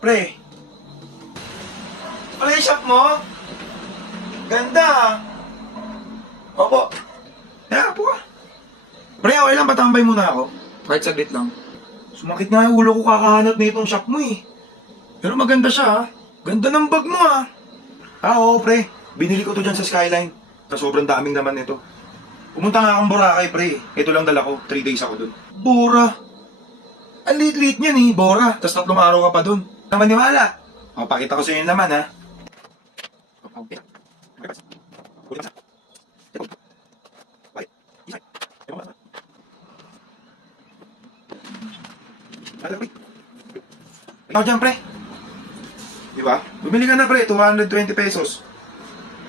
Pre. Ano yung shop mo? Ganda ah. Opo. Apo ka. Pre, okay lang, patambay muna ako. Kahit saglit lang. Sumakit nga yung ulo ko kakahanap na itong shop mo eh. Pero maganda siya ha. Ganda ng bag mo ha. Oo pre, binili ko to dyan sa Skyline. Sa sobrang daming naman nito. Pumunta nga akong Boracay pre. Ito lang dala ko, 3 days ako dun. Bora. Ang liit-liit niyan eh, Bora. Tapos 3 araw ka pa dun. Maniwala. Pakita ko sa inyo naman ha. Ikaw dyan, pre. Diba? Bumili ka na, pre. 220 pesos.